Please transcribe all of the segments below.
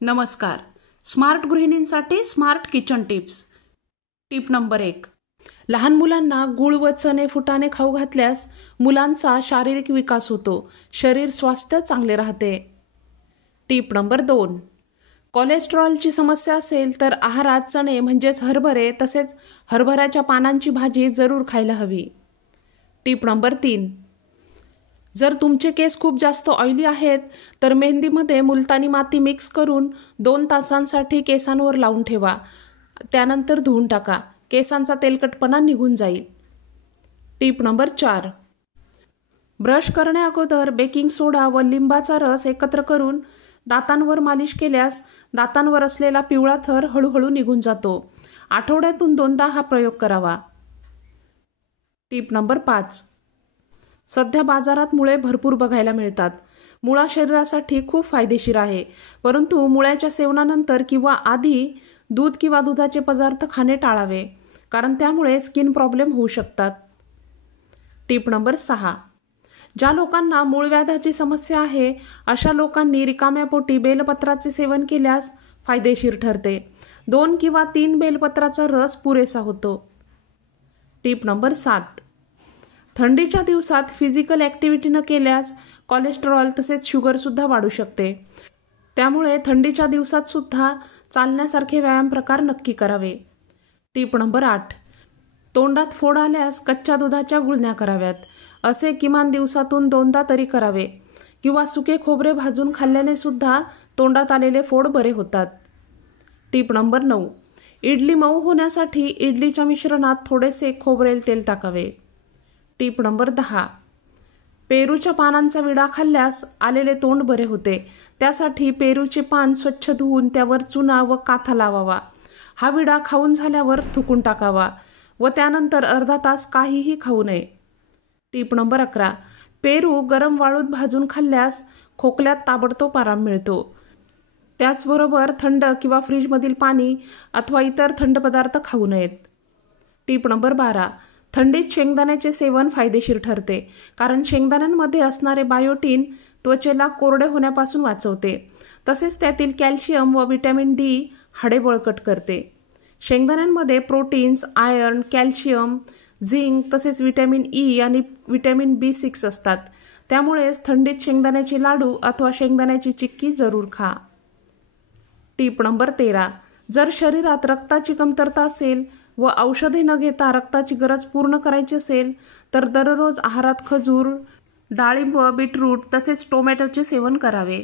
नमस्कार. स्मार्ट गृहिणींसाठी smart kitchen tips. Tip number 1. लहान मुलांना गूळ व चणे फुटाणे खाऊ घातल्यास मुलांचा शारीरिक विकास होतो, शरीर स्वास्थ्य चांगले राहते. Tip number 2. कोलेस्टेरॉलची समस्या असेल तर आहारात चणे म्हणजेच हरभरे तसेच हरभऱ्याच्या पानांची भाजी जरूर खायला हवी. Tip number 3. जर तुमचे केस खूप जास्त ऑइली आहेत तर मेहंदीमध्ये मुलतानी माती मिक्स करून 2 तासांसाठी केसांवर लावून ठेवा. त्यानंतर धुवून टाका. केसांचा तेलकटपणा निघून जाईल. Tip number 4. ब्रश करण्याअगोदर बेकिंग सोडा व लिंबाचा रस एकत्र करून दातांवर मालिश केल्यास दातांवर असलेला पिवळा थर हळूहळू निघून जातो. आठवड्यातून 2दा हा प्रयोग करावा. Tip number 5. सध्या बाजारात मुळे भरपूर बघायला मिळतात. मुळा शरीरासाठी खूप फायदेशीर आहे, परंतु मुळ्याच्या सेवनानंतर किंवा आधी दूध किंवा दुधाचे पदार्थ खाणे टाळावे, कारण त्यामुळे स्किन प्रॉब्लेम होऊ शकतात. Tip number 6. ज्या लोकांना मूळव्याधाची समस्या आहे अशा लोकांनी रिकाम्या पोटी बेलपत्राचे सेवन केल्यास फायदेशीर ठरते. 2 किंवा 3 बेलपत्राचा रस पुरेसा होतो. Tip number 7. थंडीच्या दिवसात फिजिकल ॲक्टिव्हिटी न केल्यास कोलेस्टेरॉल तसेच शुगरसुद्धा वाढू शकते. त्यामुळे थंडीच्या दिवसात सुद्धा चालण्यासारखे व्यायाम प्रकार नक्की करावे. Tip number 8. तोंडात फोड आल्यास कच्च्या दुधाच्या गुळण्या कराव्यात. असे किमान दिवसातून 2दा तरी करावे, किंवा सुके खोबरे भाजून खाल्ल्याने सुद्धा तोंडात आलेले फोड बरे होतात. Tip number 9. इडली मऊ होण्यासाठी इडलीच्या मिश्रणात थोडेसे खोबरेल तेल टाकावे. Tip number 10. पेरूच्या पानांचा विडा खाल्ल्यास आलेले तोंड बरे होते. त्यासाठी पेरूचे पान स्वच्छ धुवून त्यावर चुना व काथा लावावा. हा विडा खाऊन झाल्यावर थुकून टाकावा व त्यानंतर अर्धा तास काहीही खाऊ नये. Tip number 11. पेरू गरम वाळूत भाजून खाल्ल्यास खोकल्यात ताबडतोब आराम मिळतो. त्याचबरोबर थंड किंवा फ्रीजमधील पाणी अथवा इतर थंड पदार्थ खाऊ नयेत. Tip number 12. थंडीत शेंगदाण्याचे सेवन फायदेशीर ठरते, कारण शेंगदाण्यांमध्ये असणारे बायोटीन त्वचेला कोरडे होण्यापासून वाचवते. तसेच त्यातील कॅल्शियम व व्हिटॅमिन डी हाडे बळकट करते. शेंगदाण्यांमध्ये प्रोटीन्स, आयर्न, कॅल्शियम, झिंक तसेच व्हिटॅमिन ई आणि व्हिटॅमिन B6 असतात. त्यामुळेच थंडीत शेंगदाण्याचे लाडू अथवा शेंगदाण्याची चिक्की जरूर खा. Tip number 13. जर शरीरात रक्ताची कमतरता असेल व औषधे न घेता रक्ताची गरज पूर्ण करायची असेल तर दररोज आहारात खजूर, डाळिंब, बीटरूट तसेच टोमॅटोचे सेवन करावे.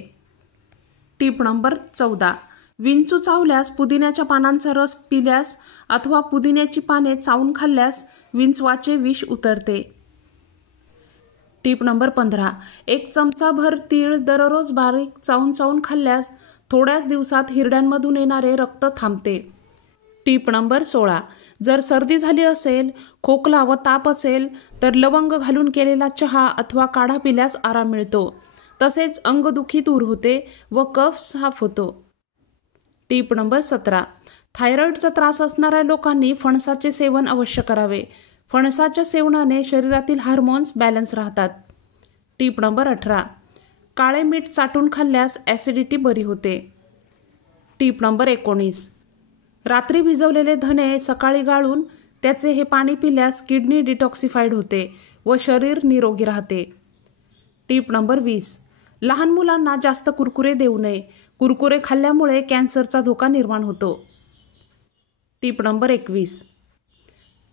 Tip number 14. विंचू चावल्यास पुदिन्याच्या पानांचा रस पिल्यास अथवा पुदिन्याची पाने चावून खाल्ल्यास विंचवाचे विष उतरते. Tip number 15. 1 चमचाभर तीळ दररोज बारीक चावून खाल्ल्यास थोड्याच दिवसात हिरड्यांमधून येणारे रक्त थांबते. Tip number 16. जर सर्दी झाली असेल, खोकला व ताप असेल तर लवंग घालून केलेला चहा अथवा काढा पिल्यास आराम मिळतो. तसेच अंगदुखी दूर होते व कफ साफ होतो. Tip number 17. थायरॉईडचा त्रास असणाऱ्या लोकांनी फणसाचे सेवन अवश्य करावे. फणसाच्या सेवनाने शरीरातील हार्मोन्स बॅलन्स राहतात. Tip number 18. काळे मीठ चाटून खाल्ल्यास ॲसिडिटी बरी होते. Tip number 19. रात्री भिजवलेले धने सकाळी गाळून त्याचे हे पाणी पिल्यास किडनी डिटॉक्सिफाईड होते व शरीर निरोगी राहते. Tip number 20. लहान मुलांना जास्त कुरकुरे देऊ नये. कुरकुरे खाल्ल्यामुळे कॅन्सरचा धोका निर्माण होतो. Tip number 21.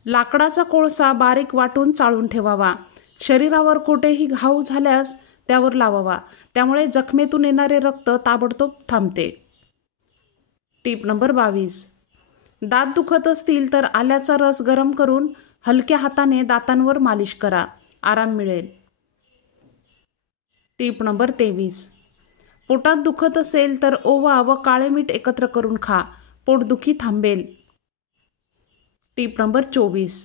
लाकडाचा कोळसा बारीक वाटून चाळून ठेवावा. शरीरावर कोठेही घाव झाल्यास त्यावर लावावा. त्यामुळे जखमेतून येणारे रक्त ताबडतोब थांबते. Tip number 22. दात दुखत असतील तर आल्याचा रस गरम करून हलक्या हाताने दातांवर मालिश करा. आराम मिळेल. Tip number 23. पोटात दुखत असेल तर ओवा व काळे मीठ एकत्र करून खा. पोटदुखी थांबेल. Tip number 24.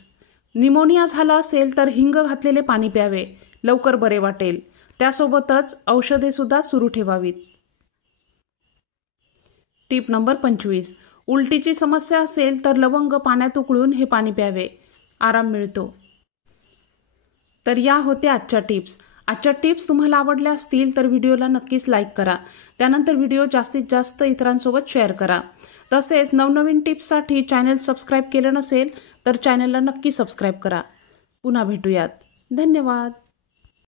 निमोनिया झाला असेल तर हिंग घातलेले पाणी प्यावे. लवकर बरे वाटेल. त्यासोबतच औषधे सुद्धा सुरू ठेवावीत. Tip number 25. उलटीची समस्या असेल तर लवंग पाण्यात उकळून हे पाणी प्यावे. आराम मिळतो. तर या होत्या आजच्या टिप्स. आजच्या टिप्स तुम्हाला आवडल्या असतील तर व्हिडिओला नक्कीच लाईक करा. त्यानंतर व्हिडिओ जास्तीत जास्त इतरांसोबत शेअर करा. तसेच नवनवीन टिप्ससाठी चॅनल सबस्क्राईब केलं नसेल तर चॅनलला नक्की सबस्क्राईब करा. पुन्हा भेटूयात. धन्यवाद.